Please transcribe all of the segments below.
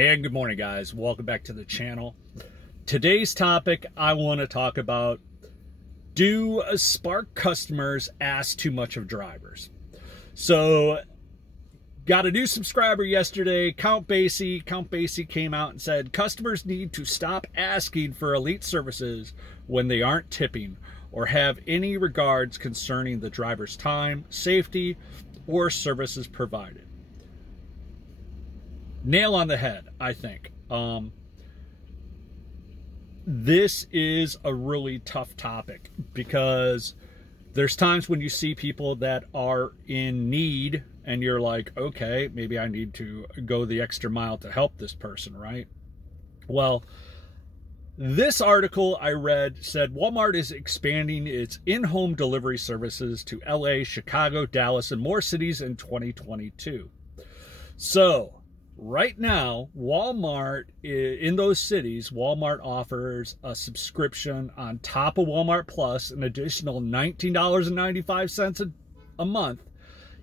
And good morning, guys. Welcome back to the channel. Today's topic, I want to talk about, do Spark customers ask too much of drivers? So, got a new subscriber yesterday, Count Basie. Count Basie came out and said, customers need to stop asking for elite services when they aren't tipping or have any regards concerning the driver's time, safety, or services provided. Nail on the head, I think. This is a really tough topic because there's times when you see people that are in need and you're like, okay, maybe I need to go the extra mile to help this person, right? Well, this article I read said Walmart is expanding its in-home delivery services to LA, Chicago, Dallas, and more cities in 2022. So, right now, Walmart, in those cities, Walmart offers a subscription on top of Walmart Plus, an additional $19.95 a month.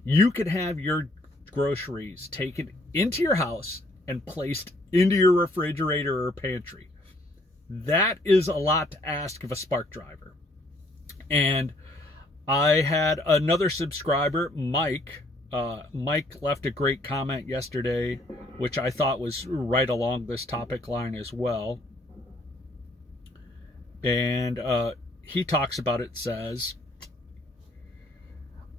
You could have your groceries taken into your house and placed into your refrigerator or pantry. That is a lot to ask of a Spark driver. And I had another subscriber, Mike. Mike left a great comment yesterday, which I thought was right along this topic line as well. And he talks about it, says,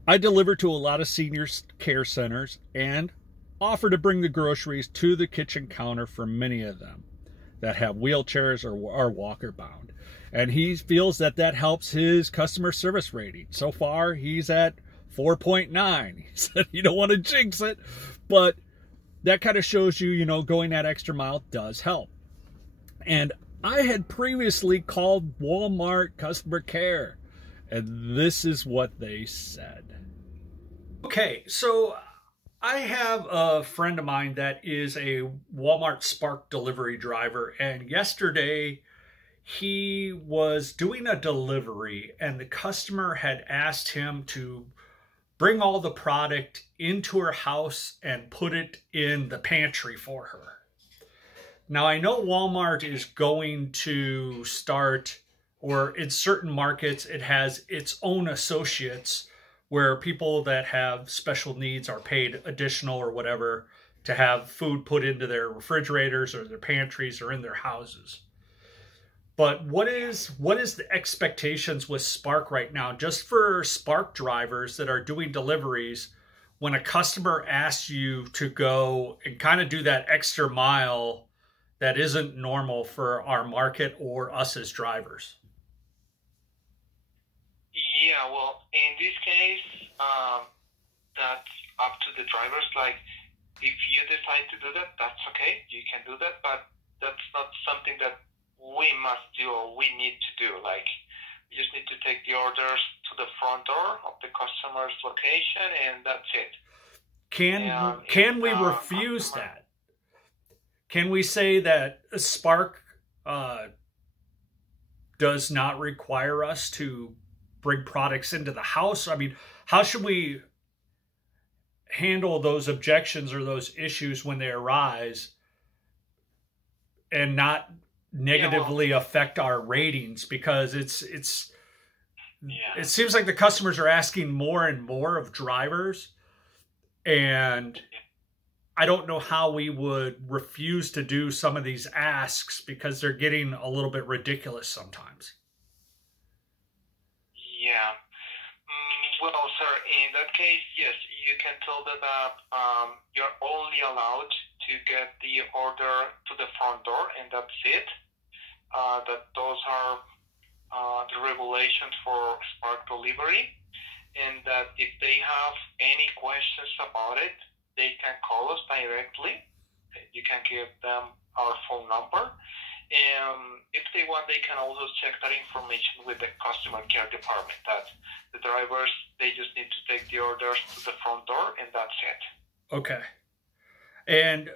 I deliver to a lot of senior care centers and offer to bring the groceries to the kitchen counter for many of them that have wheelchairs or are walker bound. And he feels that that helps his customer service rating. So far, he's at 4.9. He said you don't want to jinx it, but that kind of shows you, going that extra mile does help. And I had previously called Walmart customer care, and this is what they said. Okay, so I have a friend of mine that is a Walmart Spark delivery driver, and yesterday he was doing a delivery and the customer had asked him to bring all the product into her house and put it in the pantry for her. Now, I know Walmart is going to start, or in certain markets, it has its own associates where people that have special needs are paid additional or whatever to have food put into their refrigerators or their pantries or in their houses. But what is the expectations with Spark right now, just for Spark drivers that are doing deliveries, when a customer asks you to go and kind of do that extra mile that isn't normal for our market or us as drivers? Yeah, well, in this case, that's up to the drivers. Like, if you decide to do that, that's okay. You can do that, but that's not something that we must do or we need to do. Like, we just need to take the orders to the front door of the customer's location, and that's it. Can we refuse that? Can we say that Spark does not require us to bring products into the house? I mean, how should we handle those objections or those issues when they arise and not negatively affect our ratings? Because it seems like the customers are asking more and more of drivers, and I don't know how we would refuse to do some of these asks because they're getting a little bit ridiculous sometimes. Yeah. Well, sir, in that case, yes, you can tell them that you're only allowed to get the order to the front door, and that's it. That those are the regulations for Spark delivery, and that if they have any questions about it, they can call us directly. You can give them our phone number. And if they want, they can also check that information with the customer care department, that the drivers, they just need to take the orders to the front door, and that's it. Okay. And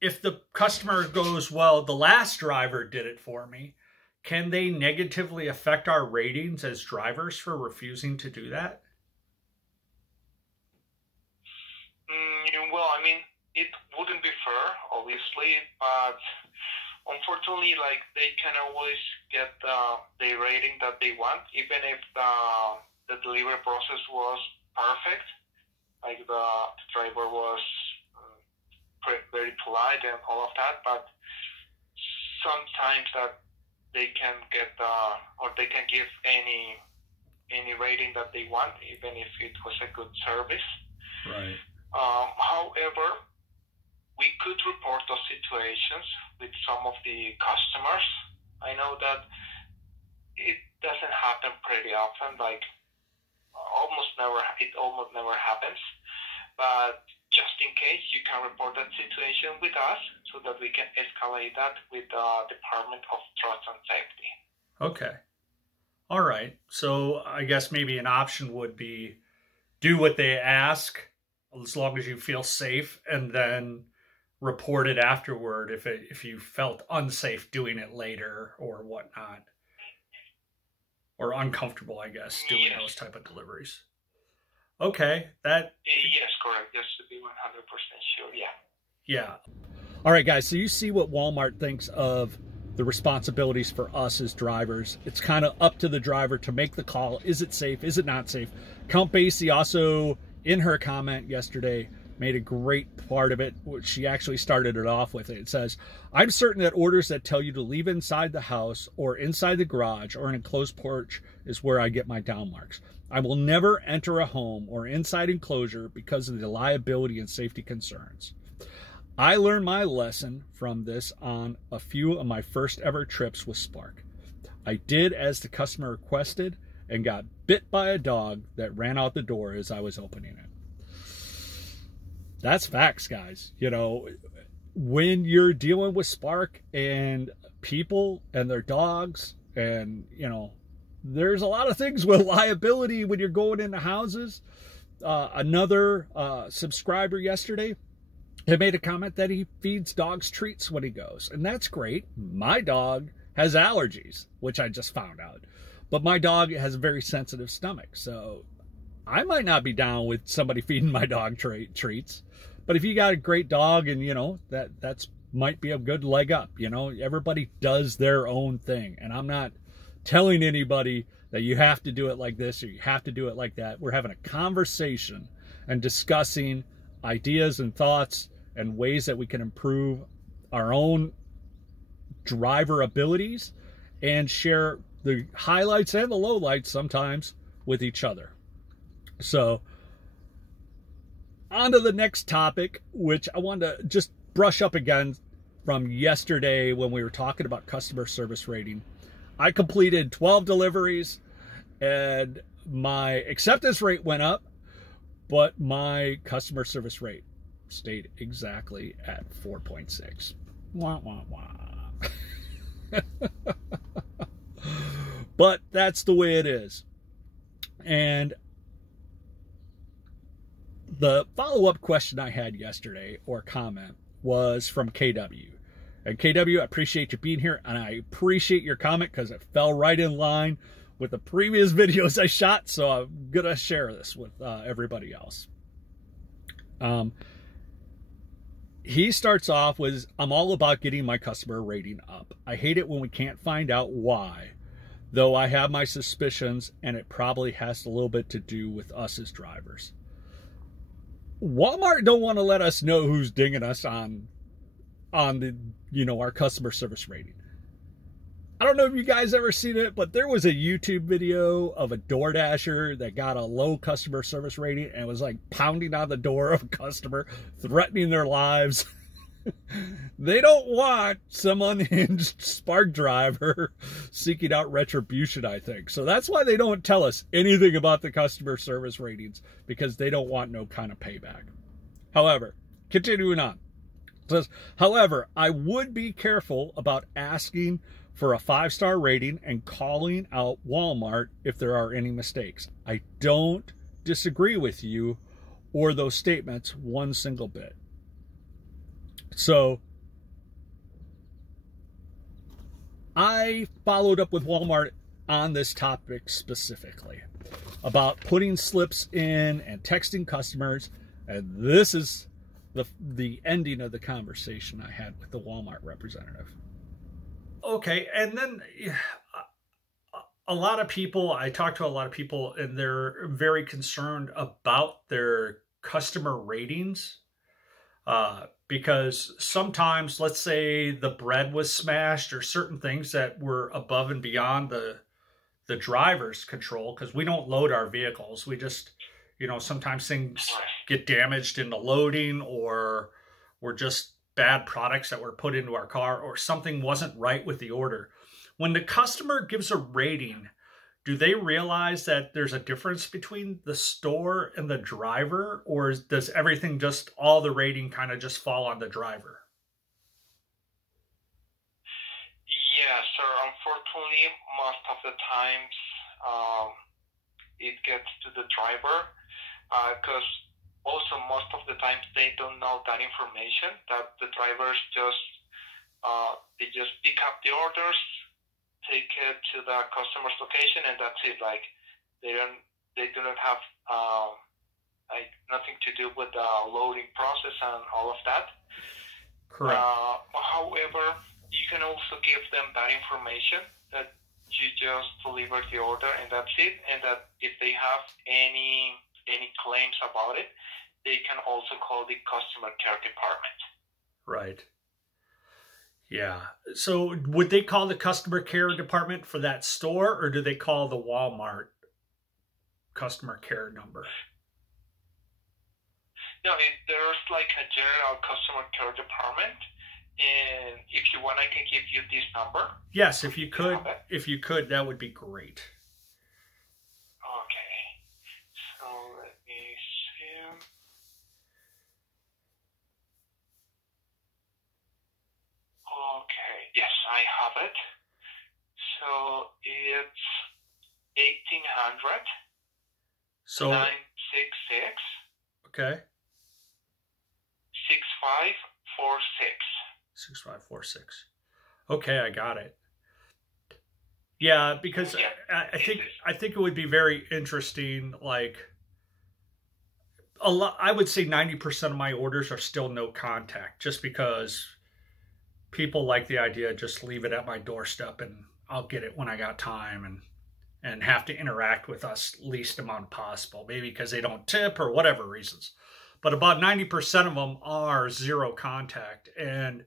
if the customer goes, well, the last driver did it for me, can they negatively affect our ratings as drivers for refusing to do that? Well, I mean, it wouldn't be fair, obviously, but unfortunately, like, they can always get the rating that they want, even if the delivery process was perfect. Like, the driver was very polite and all of that, but sometimes that they can get or they can give any rating that they want, even if it was a good service. Right. However, we could report those situations with some of the customers. I know that it doesn't happen pretty often, like it almost never happens. But just in case, you can report that situation with us so that we can escalate that with the Department of Trust and Safety. Okay. All right. So I guess maybe an option would be do what they ask as long as you feel safe, and then report it afterward if you felt unsafe doing it later or whatnot. Or uncomfortable, I guess, doing those type of deliveries. Okay. Yes, correct. Just to be 100% sure, yeah. Yeah. All right, guys, so you see what Walmart thinks of the responsibilities for us as drivers. It's kind of up to the driver to make the call. Is it safe? Is it not safe? Count Basie also, in her comment yesterday, made a great part of it. She actually started it off with it. It says, I'm certain that orders that tell you to leave inside the house or inside the garage or an enclosed porch is where I get my down marks. I will never enter a home or inside enclosure because of the liability and safety concerns. I learned my lesson from this on a few of my first ever trips with Spark. I did as the customer requested and got bit by a dog that ran out the door as I was opening it. That's facts, guys. You know, when you're dealing with Spark and people and their dogs, and, you know, there's a lot of things with liability when you're going into houses. Another subscriber yesterday had made a comment that he feeds dogs treats when he goes, and that's great. My dog has allergies, which I just found out, but my dog has a very sensitive stomach, so I might not be down with somebody feeding my dog treats. But if you got a great dog, and you know that's might be a good leg up. You know, everybody does their own thing, and I'm not telling anybody that you have to do it like this or you have to do it like that. We're having a conversation and discussing ideas and thoughts and ways that we can improve our own driver abilities and share the highlights and the lowlights sometimes with each other. So on to the next topic, which I wanted to just brush up again from yesterday when we were talking about customer service rating. I completed 12 deliveries and my acceptance rate went up, but my customer service rate stayed exactly at 4.6. Wah, wah, wah. But that's the way it is. And the follow-up question I had yesterday, or comment, was from KW. And KW, I appreciate you being here, and I appreciate your comment because it fell right in line with the previous videos I shot, so I'm going to share this with everybody else. He starts off with, I'm all about getting my customer rating up. I hate it when we can't find out why, though I have my suspicions, and it probably has a little bit to do with us as drivers. Walmart don't want to let us know who's dinging us on the, you know, our customer service rating. I don't know if you guys ever seen it, but there was a YouTube video of a DoorDasher that got a low customer service rating and was like pounding on the door of a customer, threatening their lives. They don't want some unhinged Spark driver seeking out retribution, I think. So that's why they don't tell us anything about the customer service ratings, because they don't want no kind of payback. However, continuing on. It says, however, I would be careful about asking for a 5-star rating and calling out Walmart if there are any mistakes. I don't disagree with you or those statements one single bit. So I followed up with Walmart on this topic specifically about putting slips in and texting customers, and this is the ending of the conversation I had with the Walmart representative. Okay, and then a lot of people, I talk to a lot of people, and they're very concerned about their customer ratings. Because sometimes, let's say the bread was smashed or certain things that were above and beyond the driver's control, because we don't load our vehicles. We just, sometimes things get damaged in the loading, or we're just bad products that were put into our car, or something wasn't right with the order. When the customer gives a rating, do they realize that there's a difference between the store and the driver, or does everything all the rating kind of just fall on the driver? Yeah, sir. Unfortunately, most of the times it gets to the driver, because also most of the times they don't know that information, that the drivers they just pick up the orders, take it to the customer's location, and that's it. Like they do not have like nothing to do with the loading process and all of that. Correct. However, you can also give them that information that you just deliver the order and that's it, and that if they have any claims about it, they can also call the customer care department. Right. Yeah. So would they call the customer care department for that store, or do they call the Walmart customer care number? No, there's like a general customer care department, and if you want, I can give you this number. Yes, if you could, that would be great. Okay. So let me see. Okay. Yes, I have it. So it's 1800. So 966. Okay. 6546. 6546. Okay, I got it. Yeah, because I think it would be very interesting. Like I would say 90% of my orders are still no contact, just because people like the idea, just leave it at my doorstep and I'll get it when I got time, and have to interact with us least amount possible, maybe because they don't tip or whatever reasons. But about 90% of them are zero contact. And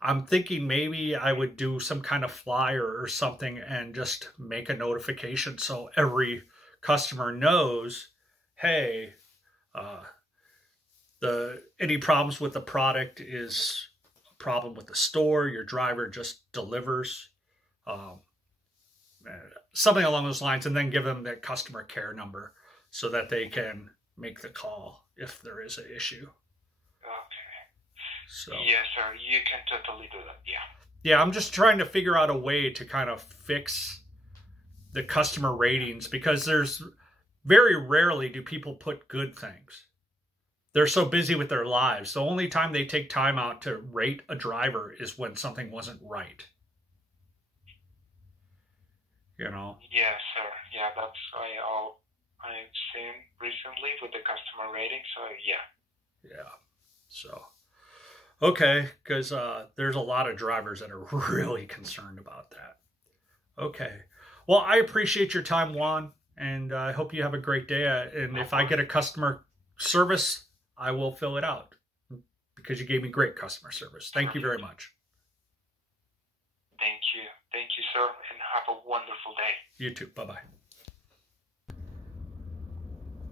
I'm thinking maybe I would do some kind of flyer or something and just make a notification so every customer knows, hey, any problems with the product is a problem with the store. Your driver just delivers. Something along those lines, and then give them that customer care number so that they can make the call if there is an issue. Okay. So yes, sir, you can totally do that. Yeah. Yeah, I'm just trying to figure out a way to kind of fix the customer ratings, because there's very rarely do people put good things. They're so busy with their lives. The only time they take time out to rate a driver is when something wasn't right. Yes, sir. Yeah, that's I've seen recently with the customer rating. So yeah. Yeah. So okay, because there's a lot of drivers that are really concerned about that. Okay. Well, I appreciate your time, Juan, and I hope you have a great day. And if I get a customer service, I will fill it out, because you gave me great customer service. Thank you very much. Thank you. Thank you, sir, and have a wonderful day. You too. Bye-bye.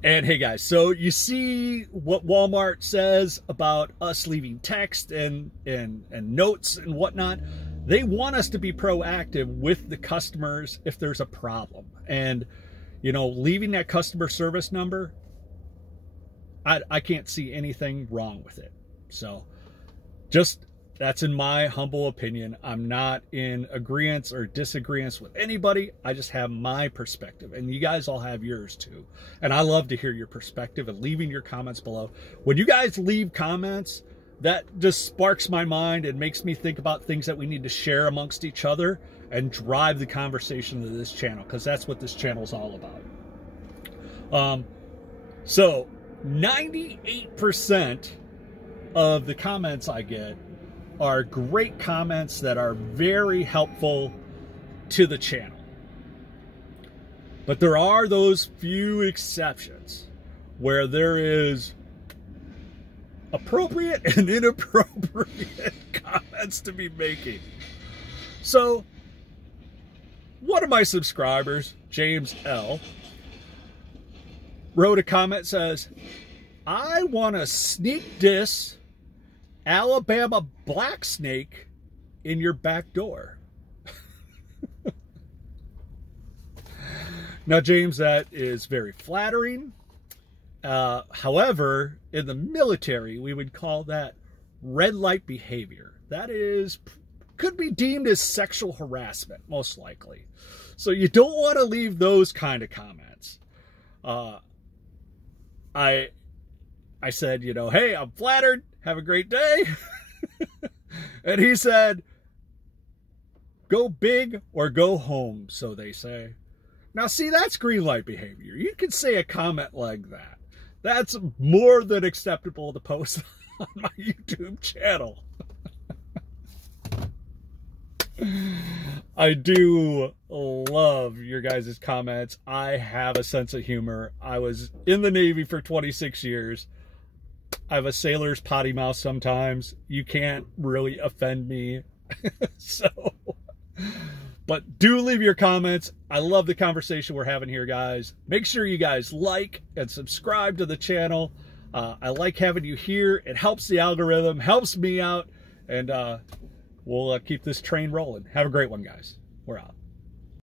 And hey guys, so you see what Walmart says about us leaving text and notes and whatnot. They want us to be proactive with the customers if there's a problem. And, leaving that customer service number, I can't see anything wrong with it. So that's in my humble opinion. I'm not in agreement or disagreement with anybody. I just have my perspective, and you guys all have yours too. And I love to hear your perspective and leaving your comments below. When you guys leave comments, that just sparks my mind and makes me think about things that we need to share amongst each other and drive the conversation of this channel, because that's what this channel is all about. So 98% of the comments I get are great comments that are very helpful to the channel. But there are those few exceptions where there is appropriate and inappropriate comments to be making. So, one of my subscribers, James L., wrote a comment, says, I want to sneak diss Alabama black snake in your back door. Now, James, that is very flattering. However, in the military, we would call that red light behavior. That could be deemed as sexual harassment, most likely. So you don't want to leave those kind of comments. I said, you know, hey, I'm flattered. Have a great day. And he said, go big or go home, so they say. Now, see, that's green light behavior. You can say a comment like that. That's more than acceptable to post on my YouTube channel. I do love your guys' comments. I have a sense of humor. I was in the Navy for 26 years. I have a sailor's potty mouth sometimes. You can't really offend me. But do leave your comments. I love the conversation we're having here, guys. Make sure you guys like and subscribe to the channel. I like having you here. It helps the algorithm, helps me out, and we'll keep this train rolling. Have a great one, guys. We're out.